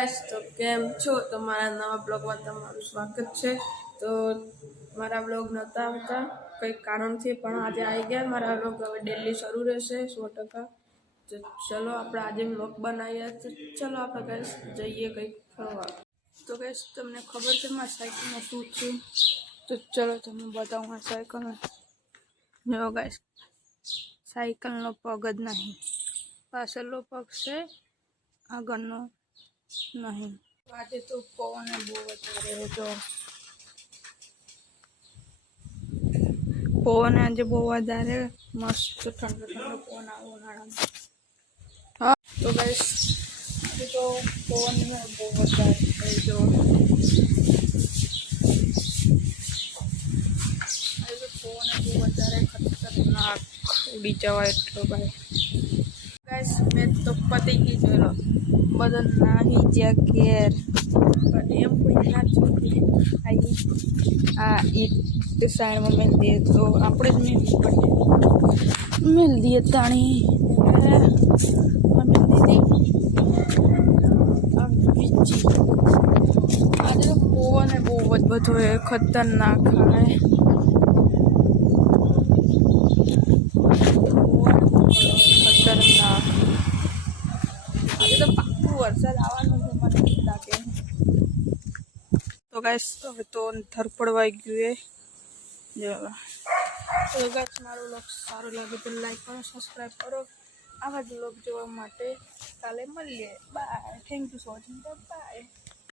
Guys તો કેમ છો તમારા નવા બ્લોગમાં તમારું સ્વાગત છે। તો મારા બ્લોગ નહોતા આવતા કંઈક કારણથી પણ આજે આવી ગયા। મારા બ્લોગ હવે ડેલી શરૂ રહેશે 100%। તો ચલો આપણે આજે બ્લોગ બનાવીએ। તો ચલો આપણે ગાઈસ જઈએ કંઈક ફરવા। તો ગાઈસ તમને ખબર છે મારા સાયકલમાં શું થયું? તો ચલો તમને બતાવું મારા સાયકલમાં। જો ગાઈસ સાયકલનો પગ જ નહીં, પાછળનો પગ છે, આગળનો નહીં। આજે તો પવન બહુ વધારે હતો, પવન આજે બહુ વધારે મસ્ત ઠંડો ઠંડો પવન આવ્યો ઉનાળામાં। હા તો ગાઈસ આજે તો પવન બહુ વધારે થઈ ગયો। આજે તો પવન બહુ વધારે ખતરનાક ઉડી જવાય એટલો ભાઈ। ગાઈસ મેં તો પતી ગઈ જોઈ લો, બધા નાહી જ્યાં ઘેર, પણ એમ કોઈ ના છૂટી આ ઈટ સાઈડમાં મેલ દઈએ તો આપણે જ મેલ દઈએ તાણી મેલ દીધી બીજી। આજે તો પવન બહુ જ બધો એ ખતરનાક આવે, ખતરનાક। આજે તો પાક્કું વરસાદ આવવાનું છે મને એવું લાગે। તો ગાઈસ હવે તો અંતર પડવાઈ ગયું જો। તો ગાઈસ મારો વ્લોગ સારો લાગે તો લાઈક કરો, સબસ્ક્રાઈબ કરો આવા જ વ્લોગ જોવા માટે। કાલે મળીએ, bye, thank you so much, by.